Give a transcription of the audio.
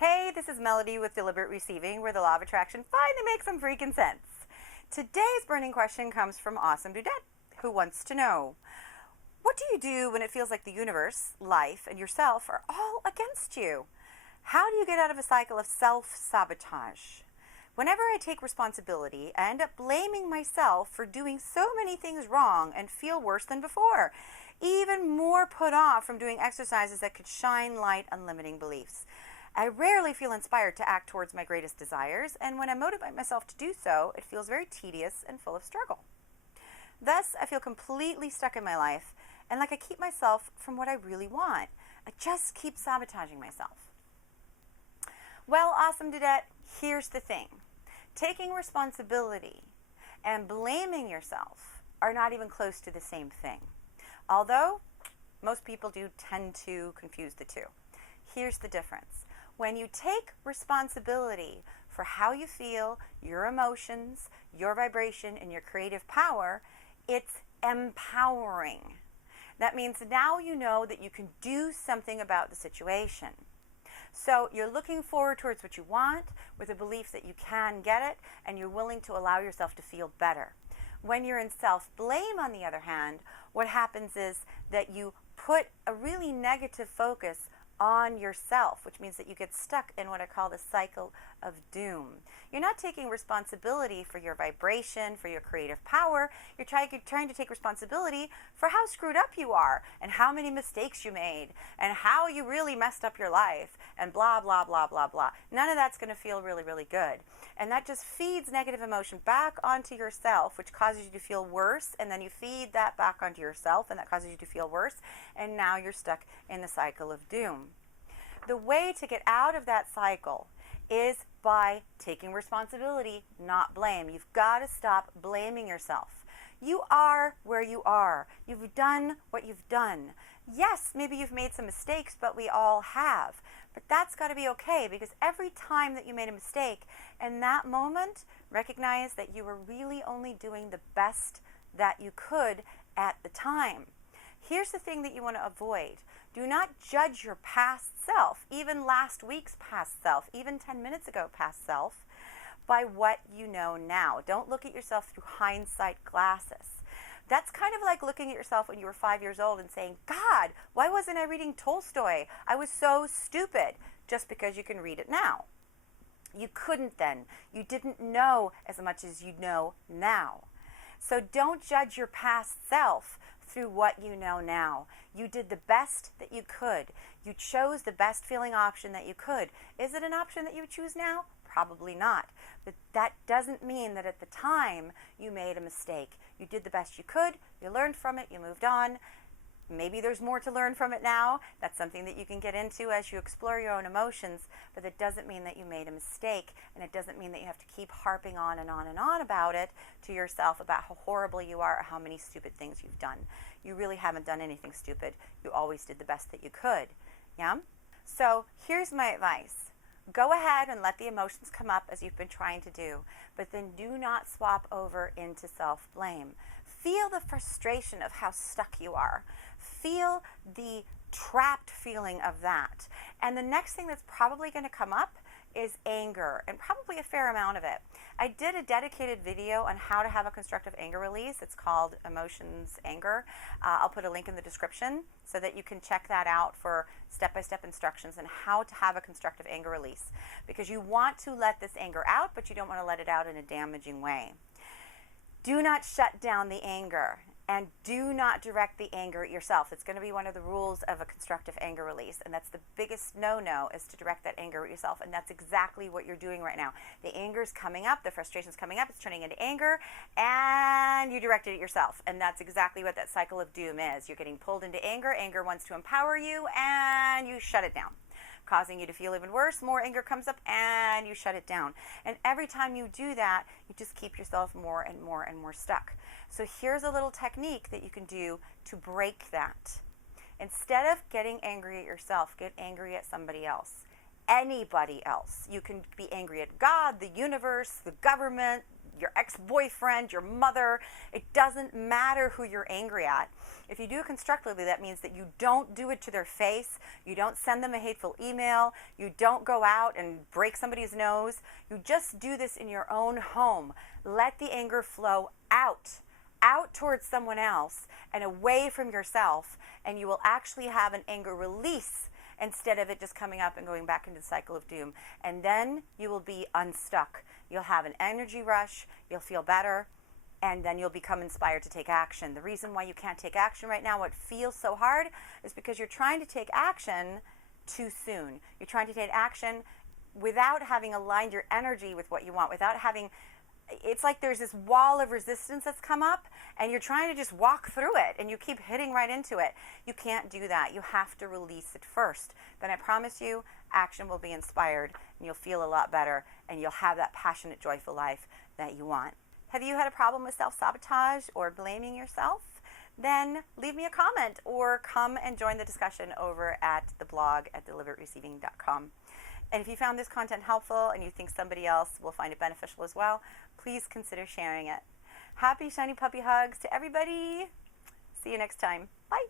Hey, this is Melody with Deliberate Receiving, where the law of attraction finally makes some freaking sense. Today's burning question comes from awesome Dudette, who wants to know, what do you do when it feels like the universe, life, and yourself are all against you? How do you get out of a cycle of self-sabotage? Whenever I take responsibility, I end up blaming myself for doing so many things wrong and feel worse than before. Even more put off from doing exercises that could shine light on limiting beliefs. I rarely feel inspired to act towards my greatest desires, and when I motivate myself to do so, it feels very tedious and full of struggle. Thus, I feel completely stuck in my life, and like I keep myself from what I really want. I just keep sabotaging myself. Well, awesome Dudette, here's the thing. Taking responsibility and blaming yourself are not even close to the same thing. Although, most people do tend to confuse the two. Here's the difference. When you take responsibility for how you feel, your emotions, your vibration, and your creative power, it's empowering. That means now you know that you can do something about the situation. So you're looking forward towards what you want with a belief that you can get it, and you're willing to allow yourself to feel better. When you're in self-blame, on the other hand, what happens is that you put a really negative focus on yourself, which means that you get stuck in what I call the cycle of doom. You're not taking responsibility for your vibration, for your creative power. You're trying to take responsibility for how screwed up you are and how many mistakes you made and how you really messed up your life and blah, blah, blah, blah, blah. None of that's going to feel really, really good. And that just feeds negative emotion back onto yourself, which causes you to feel worse, and then you feed that back onto yourself, and that causes you to feel worse, and now you're stuck in the cycle of doom. The way to get out of that cycle is by taking responsibility, not blame. You've got to stop blaming yourself. You are where you are. You've done what you've done. Yes, maybe you've made some mistakes, but we all have. But that's got to be okay, because every time that you made a mistake, in that moment, recognize that you were really only doing the best that you could at the time. Here's the thing that you want to avoid. Do not judge your past self, even last week's past self, even 10 minutes ago past self, by what you know now. Don't look at yourself through hindsight glasses. That's kind of like looking at yourself when you were 5 years old and saying, God, why wasn't I reading Tolstoy? I was so stupid, just because you can read it now. You couldn't then. You didn't know as much as you know now. So don't judge your past self through what you know now. You did the best that you could. You chose the best feeling option that you could. Is it an option that you choose now? Probably not. But that doesn't mean that at the time you made a mistake. You did the best you could, you learned from it, you moved on. Maybe there's more to learn from it now. That's something that you can get into as you explore your own emotions, but that doesn't mean that you made a mistake, and it doesn't mean that you have to keep harping on and on and on about it to yourself, about how horrible you are or how many stupid things you've done. You really haven't done anything stupid. You always did the best that you could. Yeah? So here's my advice. Go ahead and let the emotions come up as you've been trying to do, but then do not swap over into self-blame. Feel the frustration of how stuck you are. Feel the trapped feeling of that. And the next thing that's probably going to come up is anger, and probably a fair amount of it. I did a dedicated video on how to have a constructive anger release. It's called Emotions Anger. I'll put a link in the description so that you can check that out for step-by-step instructions on how to have a constructive anger release, because you want to let this anger out, but you don't want to let it out in a damaging way. Do not shut down the anger, and do not direct the anger at yourself. It's going to be one of the rules of a constructive anger release, and that's the biggest no-no, is to direct that anger at yourself, and that's exactly what you're doing right now. The anger's coming up, the frustration's coming up, it's turning into anger, and you direct it at yourself, and that's exactly what that cycle of doom is. You're getting pulled into anger, anger wants to empower you, and you shut it down, causing you to feel even worse. More anger comes up and you shut it down. And every time you do that, you just keep yourself more and more and more stuck. So here's a little technique that you can do to break that. Instead of getting angry at yourself, get angry at somebody else. Anybody else. You can be angry at God, the universe, the government, your ex-boyfriend, your mother. It doesn't matter who you're angry at. If you do it constructively, that means that you don't do it to their face. You don't send them a hateful email. You don't go out and break somebody's nose. You just do this in your own home. Let the anger flow out towards someone else and away from yourself, and you will actually have an anger release instead of it just coming up and going back into the cycle of doom. And then you will be unstuck. You'll have an energy rush, you'll feel better, and then you'll become inspired to take action. The reason why you can't take action right now, what feels so hard, is because you're trying to take action too soon. You're trying to take action without having aligned your energy with what you want, without having, it's like there's this wall of resistance that's come up and you're trying to just walk through it and you keep hitting right into it. You can't do that. You have to release it first. Then I promise you, action will be inspired and you'll feel a lot better and you'll have that passionate, joyful life that you want. Have you had a problem with self-sabotage or blaming yourself? Then leave me a comment or come and join the discussion over at the blog at deliberatereceiving.com. And if you found this content helpful and you think somebody else will find it beneficial as well, please consider sharing it. Happy shiny puppy hugs to everybody. See you next time. Bye.